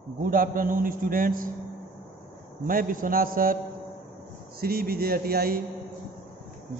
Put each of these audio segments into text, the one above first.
Good afternoon students. मैं Vishwanath sir Shri Vijay अटियाई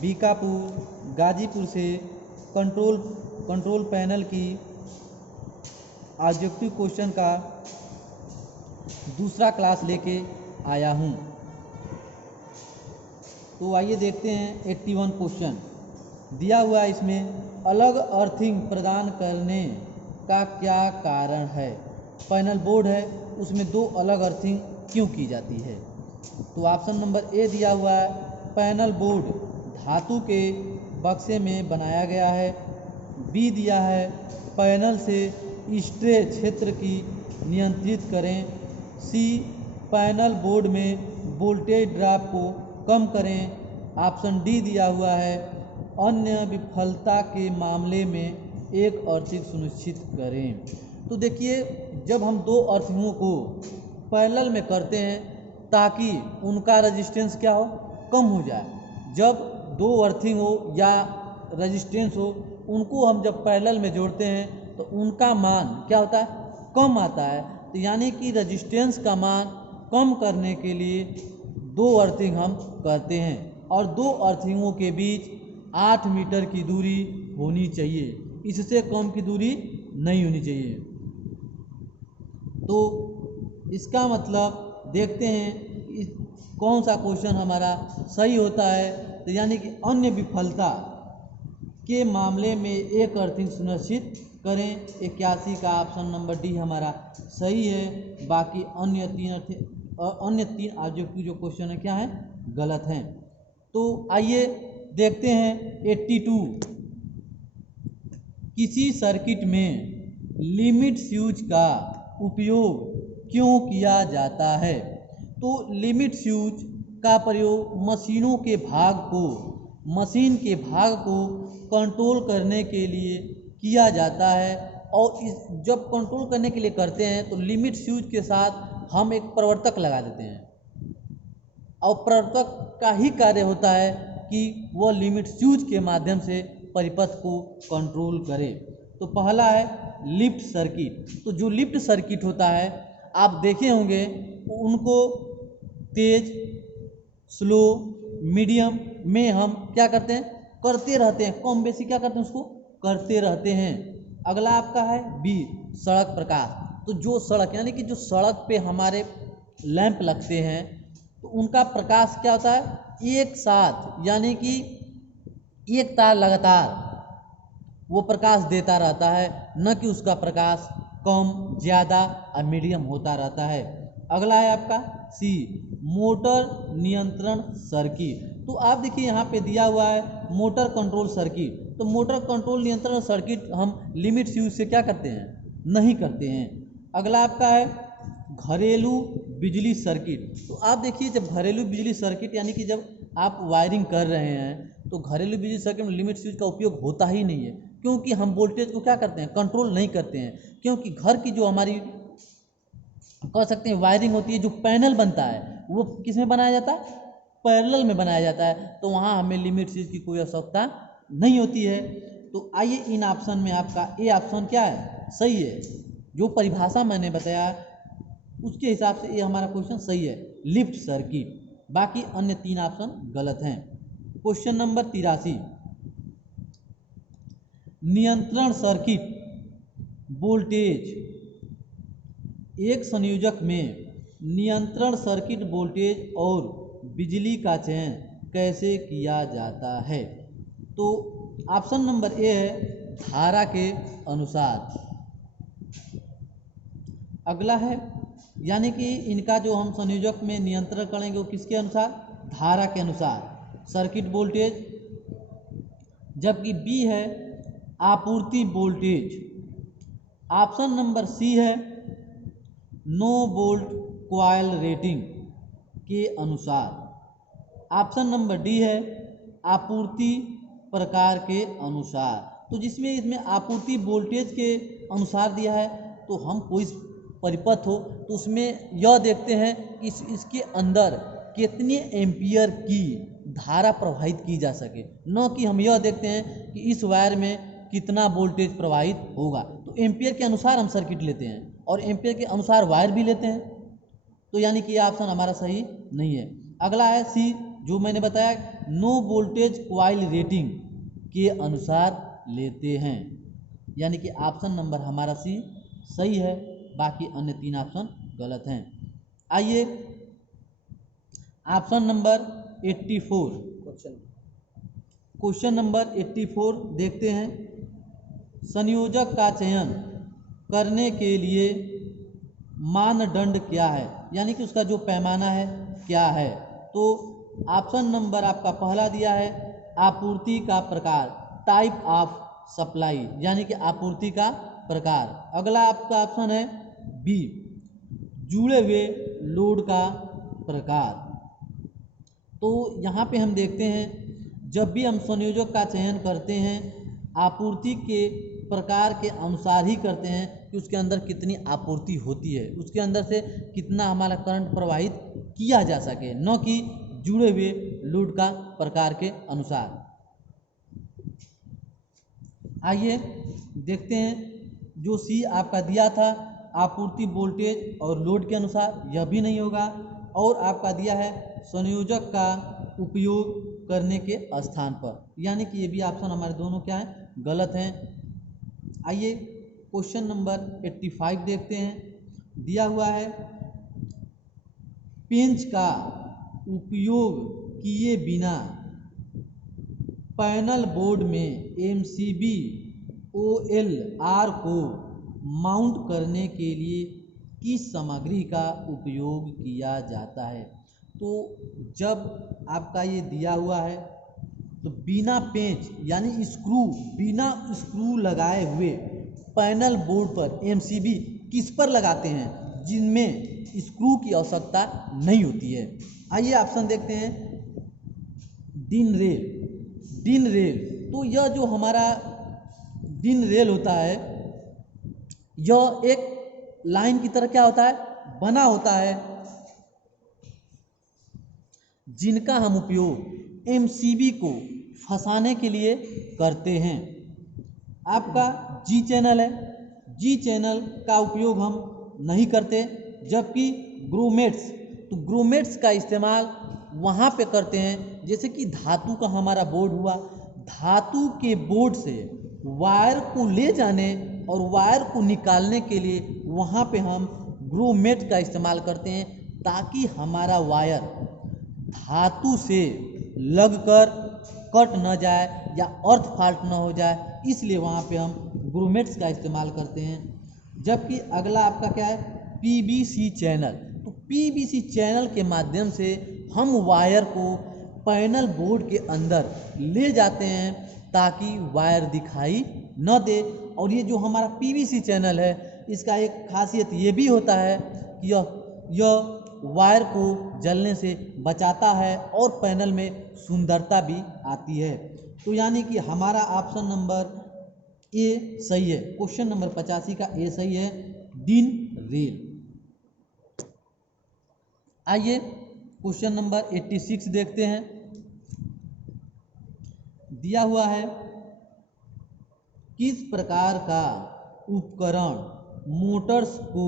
Bikapur Ghazipur से control panel की ऑब्जेक्टिव क्वेश्चन का दूसरा क्लास लेके आया हूँ। तो आइए देखते हैं 81 क्वेश्चन दिया हुआ है। इसमें अलग अर्थिंग प्रदान करने का क्या कारण है। पैनल बोर्ड है, उसमें दो अलग अर्थिंग क्यों की जाती है। तो ऑप्शन नंबर ए दिया हुआ है, पैनल बोर्ड धातु के बक्से में बनाया गया है। बी दिया है, पैनल से स्ट्रे क्षेत्र की नियंत्रित करें। सी, पैनल बोर्ड में वोल्टेज ड्रॉप को कम करें। ऑप्शन डी दिया हुआ है, अन्य विफलता के मामले में एक अर्थिंग सुनिश्चित करें। तो देखिए, जब हम दो अर्थिंगों को पैरेलल में करते हैं ताकि उनका रेजिस्टेंस क्या हो, कम हो जाए। जब दो अर्थिंग हो या रेजिस्टेंस हो, उनको हम जब पैरेलल में जोड़ते हैं तो उनका मान क्या होता है, कम आता है। तो यानी कि रेजिस्टेंस का मान कम करने के लिए दो अर्थिंग हम करते हैं और दो अर्थिंगों के बीच 8 मीटर की दूरी होनी चाहिए, इससे कम की दूरी नहीं होनी चाहिए। तो इसका मतलब देखते हैं कौन सा क्वेश्चन हमारा सही होता है। तो यानी कि अन्य विफलता के मामले में एक अर्थिंग सुनिश्चित करें। 81 का ऑप्शन नंबर डी हमारा सही है। बाकी अन्य तीन ऑब्जेक्टिव जो क्वेश्चन है क्या है, गलत हैं। तो आइए देखते हैं 82। किसी सर्किट में लिमिट स्विच का उपयोग क्यों किया जाता है। तो लिमिट स्विच का प्रयोग मशीन के भाग को कंट्रोल करने के लिए किया जाता है। और जब कंट्रोल करने के लिए करते हैं तो लिमिट स्विच के साथ हम एक प्रवर्तक लगा देते हैं और प्रवर्तक का ही कार्य होता है कि वह लिमिट स्विच के माध्यम से परिपथ को कंट्रोल करे। तो पहला है लिफ्ट सर्किट। तो जो लिफ्ट सर्किट होता है, आप देखे होंगे उनको तेज, स्लो, मीडियम में हम क्या करते हैं, करते रहते हैं, कम बेसी क्या करते हैं, उसको करते रहते हैं। अगला आपका है बी, सड़क प्रकाश। तो जो सड़क यानी कि जो सड़क पे हमारे लैंप लगते हैं तो उनका प्रकाश क्या होता है, एक साथ यानी कि एक तार लगातार वो प्रकाश देता रहता है, न कि उसका प्रकाश कम, ज़्यादा और मीडियम होता रहता है। अगला है आपका सी, मोटर नियंत्रण सर्किट। तो आप देखिए यहाँ पे दिया हुआ है मोटर कंट्रोल सर्किट। तो मोटर कंट्रोल नियंत्रण सर्किट हम लिमिट स्विच से क्या करते हैं, नहीं करते हैं। अगला आपका है घरेलू बिजली सर्किट। तो आप देखिए, जब घरेलू बिजली सर्किट यानी कि जब आप वायरिंग कर रहे हैं तो घरेलू बिजली सर्किट में लिमिट स्विच का उपयोग होता ही नहीं है, क्योंकि हम वोल्टेज को क्या करते हैं, कंट्रोल नहीं करते हैं। क्योंकि घर की जो हमारी कह सकते हैं वायरिंग होती है, जो पैनल बनता है वो किस में बनाया जाता है, पैरेलल में बनाया जाता है। तो वहाँ हमें लिमिट स्विच की कोई आवश्यकता नहीं होती है। तो आइए इन ऑप्शन में आपका ए ऑप्शन क्या है, सही है। जो परिभाषा मैंने बताया उसके हिसाब से ये हमारा क्वेश्चन सही है, लिफ्ट सर्किट। बाकी अन्य तीन ऑप्शन गलत हैं। क्वेश्चन नंबर 83, नियंत्रण सर्किट वोल्टेज। एक संयोजक में नियंत्रण सर्किट वोल्टेज और बिजली का चयन कैसे किया जाता है। तो ऑप्शन नंबर ए है धारा के अनुसार। अगला है यानी कि इनका जो हम संयोजक में नियंत्रण करेंगे वो किसके अनुसार, धारा के अनुसार, सर्किट वोल्टेज। जबकि बी है आपूर्ति वोल्टेज। ऑप्शन नंबर सी है नो वोल्ट कॉइल रेटिंग के अनुसार। ऑप्शन नंबर डी है आपूर्ति प्रकार के अनुसार। तो जिसमें इसमें आपूर्ति वोल्टेज के अनुसार दिया है, तो हम कोई परिपथ हो तो उसमें यह देखते हैं कि इसके अंदर कितने एम्पियर की धारा प्रवाहित की जा सके, न कि हम यह देखते हैं कि इस वायर में कितना वोल्टेज प्रवाहित होगा। तो एम्पियर के अनुसार हम सर्किट लेते हैं और एम्पियर के अनुसार वायर भी लेते हैं, तो यानी कि ये ऑप्शन हमारा सही नहीं है। अगला है सी, जो मैंने बताया नो वोल्टेज क्वाइल रेटिंग के अनुसार लेते हैं, यानी कि ऑप्शन नंबर हमारा सी सही है, बाकी अन्य 3 ऑप्शन गलत हैं। आइए ऑप्शन नंबर 84, क्वेश्चन नंबर 84 देखते हैं। संयोजक का चयन करने के लिए मानदंड क्या है, यानी कि उसका जो पैमाना है क्या है। तो ऑप्शन नंबर आपका पहला दिया है आपूर्ति का प्रकार, टाइप ऑफ सप्लाई, यानी कि आपूर्ति का प्रकार। अगला आपका ऑप्शन है बी, जुड़े हुए लोड का प्रकार। तो यहाँ पे हम देखते हैं जब भी हम संयोजक का चयन करते हैं आपूर्ति के प्रकार के अनुसार ही करते हैं कि उसके अंदर कितनी आपूर्ति होती है, उसके अंदर से कितना हमारा करंट प्रवाहित किया जा सके, न कि जुड़े हुए लोड का प्रकार के अनुसार। आइए देखते हैं, जो सी आपका दिया था आपूर्ति वोल्टेज और लोड के अनुसार, यह भी नहीं होगा। और आपका दिया है संयोजक का उपयोग करने के स्थान पर, यानी कि ये भी ऑप्शन हमारे दोनों क्या हैं, गलत हैं। आइए क्वेश्चन नंबर 85 देखते हैं। दिया हुआ है पेंच का उपयोग किए बिना पैनल बोर्ड में एमसीबी ओएलआर को माउंट करने के लिए किस सामग्री का उपयोग किया जाता है। तो जब आपका ये दिया हुआ है तो बिना पेंच यानी स्क्रू, बिना स्क्रू लगाए हुए पैनल बोर्ड पर एमसीबी किस पर लगाते हैं, जिनमें स्क्रू की आवश्यकता नहीं होती है। आइए ऑप्शन देखते हैं, डिन रेल, डिन रेल। तो यह जो हमारा डिन रेल होता है, यह एक लाइन की तरह क्या होता है, बना होता है, जिनका हम उपयोग एमसीबी को फंसाने के लिए करते हैं। आपका जी चैनल है, जी चैनल का उपयोग हम नहीं करते, जबकि ग्रोमेट्स, तो ग्रोमेट्स का इस्तेमाल वहाँ पे करते हैं, जैसे कि धातु का हमारा बोर्ड हुआ, धातु के बोर्ड से वायर को ले जाने और वायर को निकालने के लिए वहाँ पे हम ग्रोमेट का इस्तेमाल करते हैं, ताकि हमारा वायर धातु से लगकर कट न जाए या अर्थ फॉल्ट न हो जाए, इसलिए वहाँ पे हम ग्रोमेट्स का इस्तेमाल करते हैं। जबकि अगला आपका क्या है, पीवीसी चैनल। तो पीवीसी चैनल के माध्यम से हम वायर को पैनल बोर्ड के अंदर ले जाते हैं ताकि वायर दिखाई न दे। और ये जो हमारा पीवीसी चैनल है, इसका एक खासियत ये भी होता है कि यह वायर को जलने से बचाता है और पैनल में सुंदरता भी आती है। तो यानी कि हमारा ऑप्शन नंबर ए सही है, क्वेश्चन नंबर 85 का ए सही है, डिन रेल। आइए क्वेश्चन नंबर 86 देखते हैं। दिया हुआ है किस प्रकार का उपकरण मोटर्स को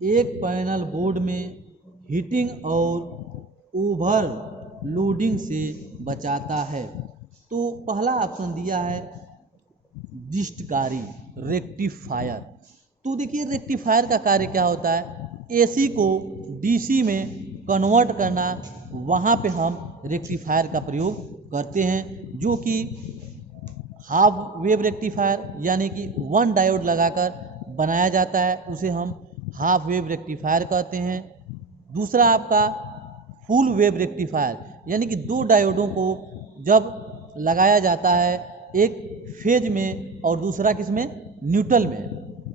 एक पैनल बोर्ड में हीटिंग और ओवर लोडिंग से बचाता है। तो पहला ऑप्शन दिया है डिस्टकारी रेक्टिफायर। तो देखिए रेक्टिफायर का कार्य क्या होता है, एसी को डीसी में कन्वर्ट करना, वहाँ पे हम रेक्टिफायर का प्रयोग करते हैं, जो कि हाफ वेव रेक्टिफायर यानी कि 1 डायोड लगाकर बनाया जाता है, उसे हम हाफ वेव रेक्टिफायर कहते हैं। दूसरा आपका फुल वेव रेक्टिफायर, यानी कि 2 डायोडों को जब लगाया जाता है, एक फेज में और दूसरा किस में, न्यूट्रल में,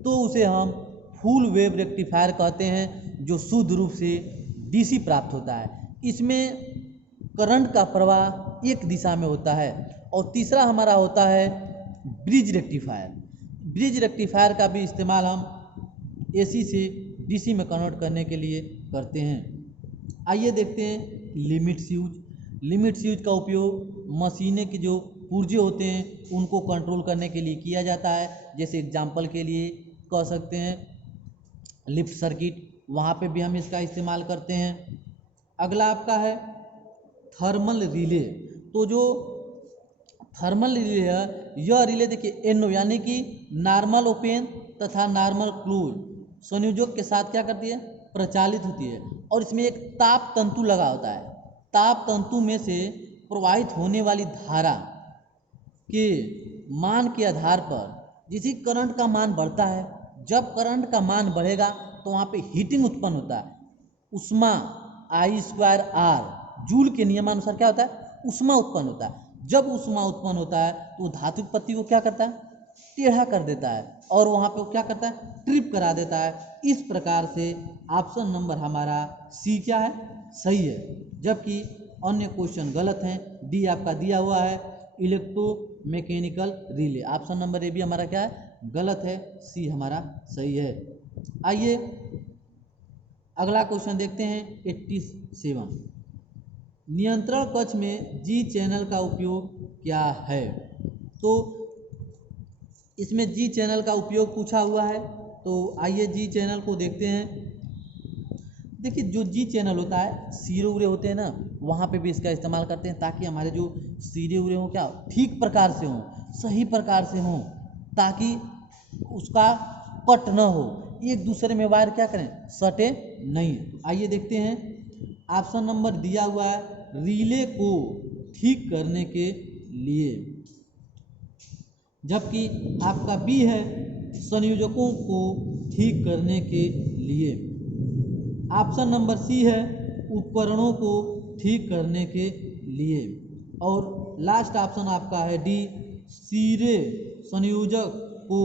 तो उसे हम फुल वेव रेक्टिफायर कहते हैं, जो शुद्ध रूप से डीसी प्राप्त होता है। इसमें करंट का प्रवाह एक दिशा में होता है। और तीसरा हमारा होता है ब्रिज रेक्टिफायर। ब्रिज रेक्टिफायर का भी इस्तेमाल हम एसी से डीसी में कन्वर्ट करने के लिए करते हैं। आइए देखते हैं लिमिट स्विच। लिमिट स्विच का उपयोग मशीनें के जो पुर्जे होते हैं उनको कंट्रोल करने के लिए किया जाता है। जैसे एग्जांपल के लिए कह सकते हैं लिफ्ट सर्किट, वहाँ पे भी हम इसका इस्तेमाल करते हैं। अगला आपका है थर्मल रिले। तो जो थर्मल रिले है, यह रिले देखिए एनो यानी कि नॉर्मल ओपन तथा नॉर्मल क्लोज संयोजक के साथ क्या करती है, प्रचालित होती है। और इसमें एक ताप तंतु लगा होता है। ताप तंतु में से प्रवाहित होने वाली धारा के मान के आधार पर जिस करंट का मान बढ़ता है, जब करंट का मान बढ़ेगा तो वहाँ पे हीटिंग उत्पन्न होता है। उष्मा I²R जूल के नियमानुसार क्या होता है, उष्मा उत्पन्न होता है। जब उष्मा उत्पन्न होता है तो धातु की पत्ती को क्या करता है, टेढ़ा कर देता है और वहाँ पे वो क्या करता है, ट्रिप करा देता है। इस प्रकार से ऑप्शन नंबर हमारा सी क्या है, सही है, जबकि अन्य क्वेश्चन गलत हैं। डी आपका दिया हुआ है electromechanical relay. Option number A भी हमारा क्या है, गलत है, सी हमारा सही है। आइए अगला क्वेश्चन देखते हैं 87। नियंत्रण कक्ष में जी चैनल का उपयोग क्या है। तो इसमें जी चैनल का उपयोग पूछा हुआ है, तो आइए जी चैनल को देखते हैं। देखिए जो जी चैनल होता है, सिरे उरे होते हैं ना, वहाँ पे भी इसका इस्तेमाल करते हैं ताकि हमारे जो सिरे उरे हों क्या ठीक प्रकार से हों, सही प्रकार से हों, ताकि उसका कट न हो, एक दूसरे में वायर क्या करें, सटे नहीं। आइए देखते हैं, ऑप्शन नंबर दिया हुआ है रिले को ठीक करने के लिए, जबकि आपका बी है संयोजकों को ठीक करने के लिए। ऑप्शन नंबर सी है उपकरणों को ठीक करने के लिए। और लास्ट ऑप्शन आपका है डी सिरे संयोजक को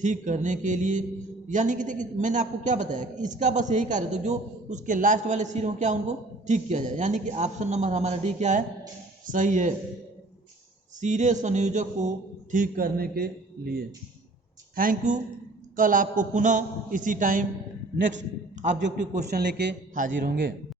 ठीक करने के लिए। यानी कि देखिए मैंने आपको क्या बताया कि इसका बस यही कार्य, तो जो उसके लास्ट वाले सिरे हो क्या उनको ठीक किया जाए। यानी कि ऑप्शन नंबर हमारा डी क्या है, सही है, सिरे संयोजक को ठीक करने के लिए। Thank you. कल आपको पुनः इसी टाइम नेक्स्ट ऑब्जेक्टिव क्वेश्चन लेके हाजिर होंगे।